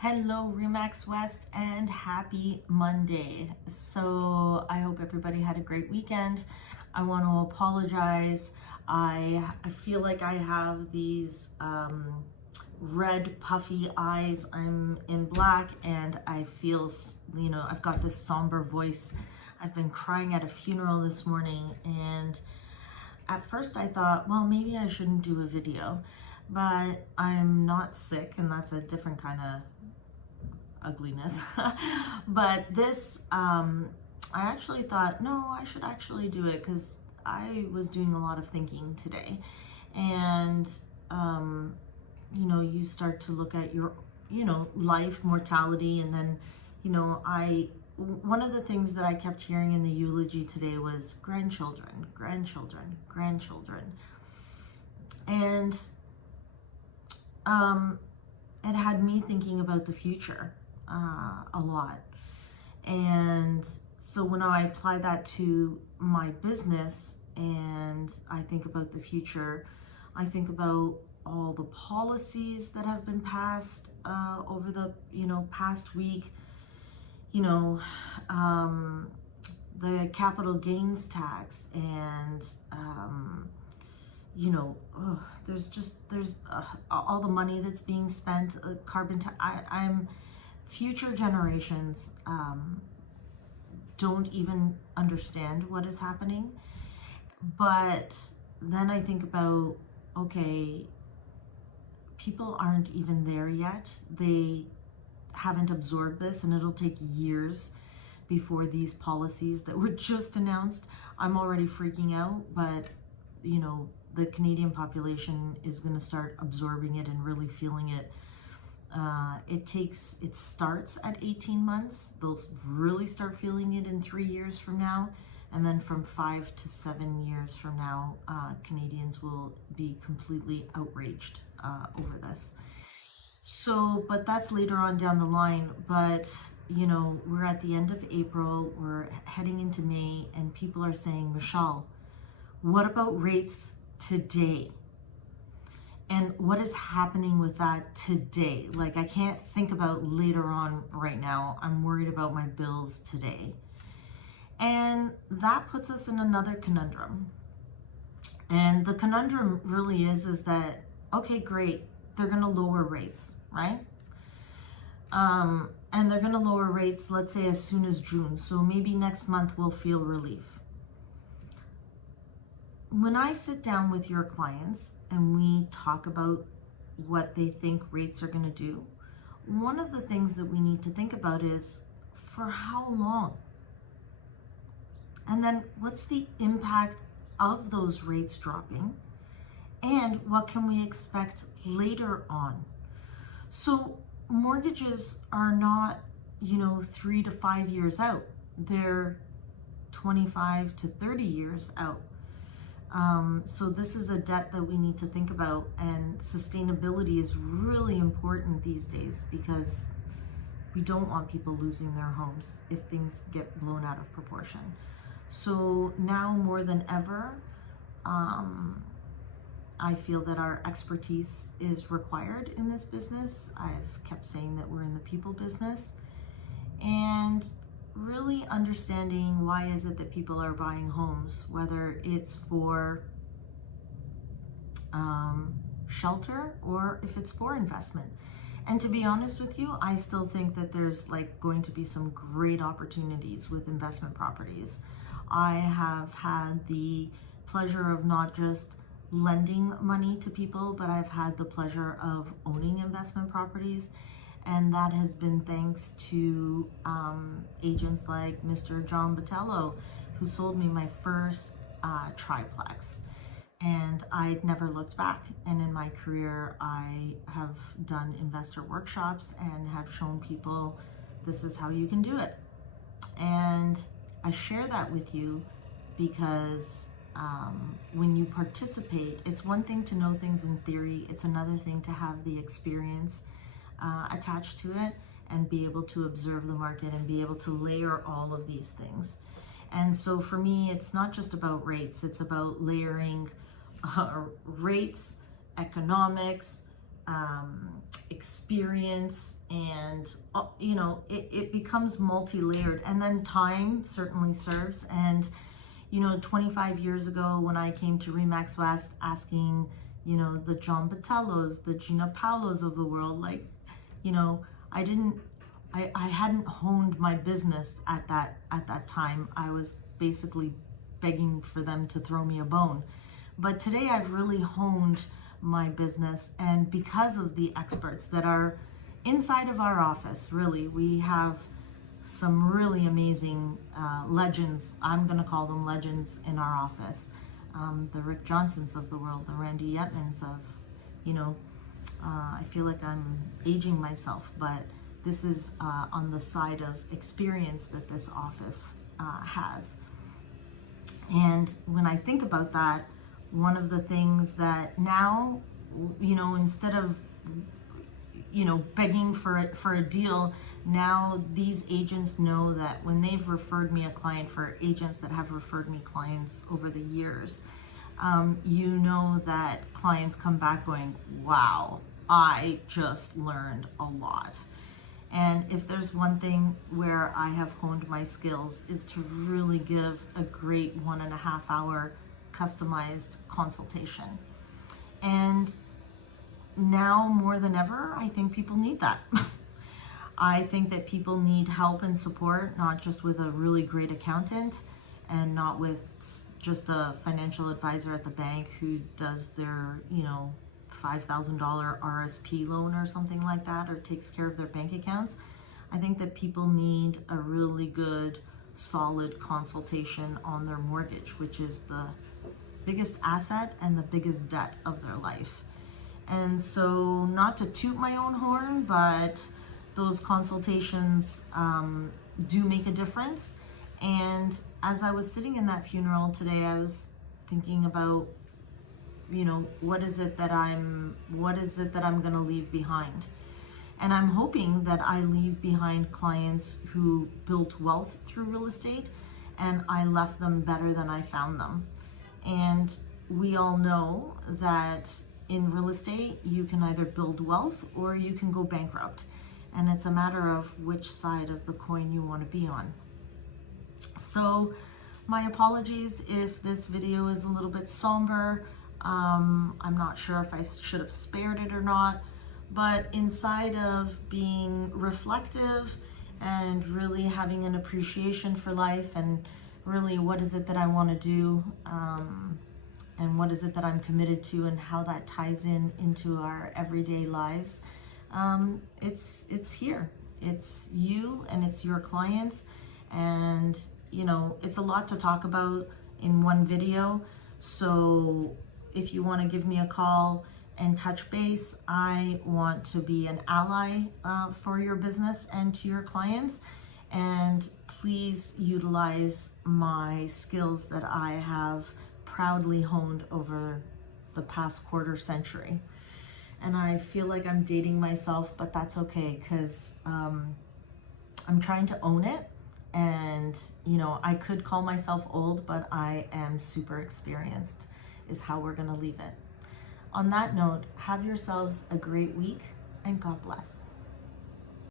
Hello, Remax West, and happy Monday. So I hope everybody had a great weekend. I want to apologize. I feel like I have these red puffy eyes. I'm in black and I feel, I've got this somber voice. I've been crying at a funeral this morning, and at first I thought, well, maybe I shouldn't do a video, but I'm not sick, and that's a different kind of ugliness. But this, I actually thought, no, I should actually do it because I was doing a lot of thinking today. And, you start to look at your, life, mortality, and then, one of the things that I kept hearing in the eulogy today was grandchildren, grandchildren, grandchildren. And it had me thinking about the future a lot. And so when I apply that to my business and I think about the future, I think about all the policies that have been passed over the past week. The capital gains tax, and there's all the money that's being spent, carbon tax. I'm future generations don't even understand what is happening. But then I think about, okay, people aren't even there yet. They haven't absorbed this, and it'll take years before these policies that were just announced. I'm already freaking out, but the Canadian population is going to start absorbing it and really feeling it. It starts at 18 months. They'll really start feeling it in 3 years from now. And then from 5 to 7 years from now, Canadians will be completely outraged over this. So, but that's later on down the line. But, we're at the end of April, we're heading into May, and people are saying, Michelle, what about rates today? And what is happening with that today? Like, I can't think about later on right now. I'm worried about my bills today. And that puts us in another conundrum. And the conundrum really is that, okay, great, they're going to lower rates, right? And they're going to lower rates, let's say, as soon as June. So maybe next month we'll feel relief. When I sit down with your clients and we talk about what they think rates are going to do, one of the things that we need to think about is, for how long? And then what's the impact of those rates dropping? And what can we expect later on? So mortgages are not, 3 to 5 years out. They're 25 to 30 years out. So this is a debt that we need to think about, and sustainability is really important these days because we don't want people losing their homes if things get blown out of proportion. So now more than ever, I feel that our expertise is required in this business. I've kept saying that we're in the people business, and really understanding why is it that people are buying homes, whether it's for shelter or if it's for investment. And to be honest with you, I still think that there's going to be some great opportunities with investment properties. I have had the pleasure of not just lending money to people, but I've had the pleasure of owning investment properties. And that has been thanks to agents like Mr. John Botello, who sold me my first triplex. And I'd never looked back. And in my career, I have done investor workshops and have shown people this is how you can do it. And I share that with you because when you participate, it's one thing to know things in theory. It's another thing to have the experience attached to it and be able to observe the market and be able to layer all of these things. And so for me, it's not just about rates. It's about layering rates, economics, experience, and it becomes multi-layered. And then time certainly serves. And 25 years ago when I came to Remax West, asking the John Batellos, the Gina Paolos of the world, I hadn't honed my business at that time. I was basically begging for them to throw me a bone. But today I've really honed my business, and because of the experts that are inside of our office, really, we have some really amazing legends. I'm going to call them legends in our office. The Rick Johnsons of the world, the Randy Yetmans of, I feel like I'm aging myself, but this is on the side of experience that this office has. And when I think about that, one of the things that now, instead of, begging for a deal, now these agents know that when they've referred me a client, for agents that have referred me clients over the years, that clients come back going, wow, I just learned a lot. And if there's one thing where I have honed my skills, is to really give a great 1.5 hour customized consultation. And now more than ever, I think people need that. I think that people need help and support, not just with a really great accountant and not with just a financial advisor at the bank who does their, $5,000 RSP loan or something like that, or takes care of their bank accounts. I think that people need a really good, solid consultation on their mortgage, which is the biggest asset and the biggest debt of their life. And so, not to toot my own horn, but those consultations do make a difference. And as I was sitting in that funeral today, I was thinking about, what is it that I'm going to leave behind? And I'm hoping that I leave behind clients who built wealth through real estate, and I left them better than I found them. And we all know that in real estate, you can either build wealth or you can go bankrupt. And it's a matter of which side of the coin you want to be on. So my apologies if this video is a little bit somber. I'm not sure if I should have spared it or not, but inside of being reflective and really having an appreciation for life, and really what is it that I want to do, and what is it that I'm committed to, and how that ties into our everyday lives, it's here. It's you and it's your clients, and it's a lot to talk about in one video. So if you want to give me a call and touch base, I want to be an ally for your business and to your clients. And please utilize my skills that I have proudly honed over the past quarter century. And I feel like I'm dating myself, but that's okay, because I'm trying to own it. And, I could call myself old, but I am super experienced, is how we're going to leave it. On that note, have yourselves a great week, and God bless.